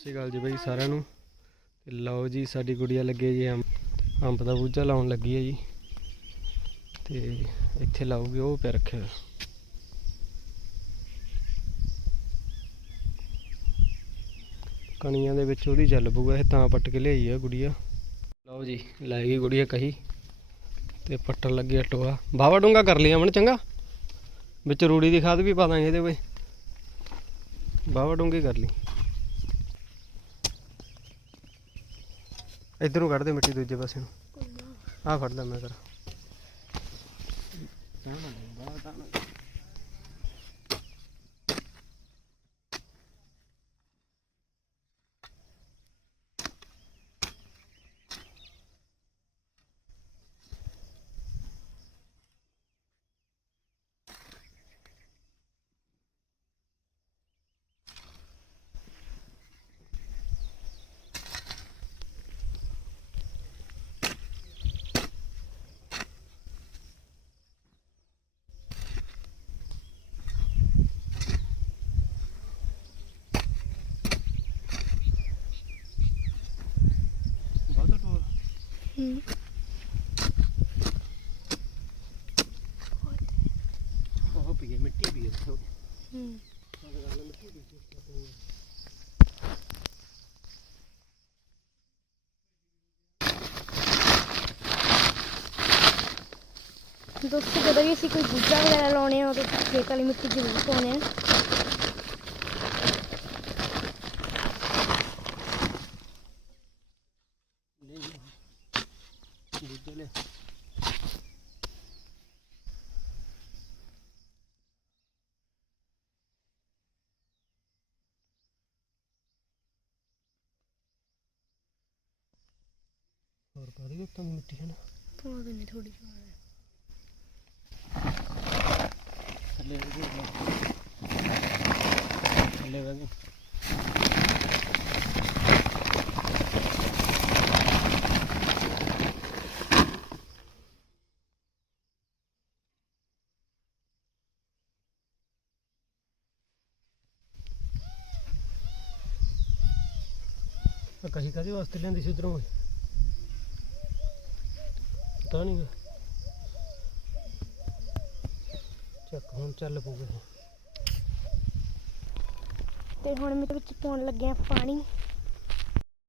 ਸ਼੍ਰੀ ਅਕਾਲ ਜੀ ਬਾਈ ਸਾਰਿਆਂ ਨੂੰ। ਤੇ ਲਓ ਜੀ, ਸਾਡੀ ਗੁੜੀਆ ਲੱਗੀ ਜੀ ਅੰਬ। ਅੰਬ ਦਾ ਬੂਝਾ ਲਾਉਣ ਲੱਗੀ ਹੈ ਜੀ। ਤੇ ਇੱਥੇ ਲਾਉਗੀ ਉਹ ਪਿਆ ਰੱਖਿਆ। ਕਣੀਆਂ ਦੇ ਵਿੱਚ ਉਹਦੀ ਜਲ ਪਊਗਾ ਇਹ ਤਾਂ ਪੱਟ ਕੇ ਲਿਆਈ ਆ ਗੁੜੀਆ। ਲਓ ਜੀ ਲੈ ਗਈ ਗੁੜੀਆ ਕਹੀ। ਤੇ ਪੱਟਣ ਲੱਗੀ ਆ ਟੋਆ। ਬਾਵਾ ਡੂੰਗਾ ਕਰ ਲਿਆ ਮਨ ਚੰਗਾ। ਵਿੱਚ ਰੂੜੀ ਦੀ ਖਾਦ ਵੀ ਪਾ ਦਾਂਗੇ ਇਹਦੇ ਕੋਈ ਬਾਵਾ ਡੂੰਗੀ ਕਰ ਲਈ। ਇਧਰੋਂ ਕੱਢ ਦੇ ਮਿੱਟੀ ਦੂਜੇ ਪਾਸੇ ਨੂੰ। ਆਹ ਫੜਦਾ ਮੈਂ ਕਰ ਬਹੁਤ ਟੋਆ ਹੂੰ ਉਹ ਪੀਏ ਮਿੱਟੀ ਪੀਏ ਥੋੜੀ ਹੂੰ ਦੋਸਤੋ ਜਦੋਂ ਵੀ ਅਸੀਂ ਕੋਈ ਬੂਝਾ ਵਗੈਰਾ ਲਾਉਣੇ ਆ, ਉਹਦੇ ਖੇਤ ਵਾਲੀ ਮਿੱਟੀ ਜ਼ਰੂਰ ਪਾਉਣੇ ਆ। ਦੂਜੇ ਲੈ ਹੋਰ ਕਾਹਦੀ ਉੱਤੋਂ ਦੀ ਮਿੱਟੀ ਹੈ ਨਾ ਪਾ ਦਿੰਦੇ ਥੋੜੀ ਜਿਹੀ ਥੱਲੇ ਵਗੇ ਥੱਲੇ ਵਗੇ ਕਹੀ ਕਦੇ ਵਾਸਤੇ ਲੈਂਦੀ ਸੀ ਉਧਰੋਂ ਪਤਾ ਨਹੀਂ ਚੱਕ, ਹੁਣ ਚੱਲ ਪਊਗਾ ਤੇ ਹੁਣ ਮੇਰੇ ਵਿੱਚ ਪਾਉਣ ਲੱਗੇ ਪਾਣੀ।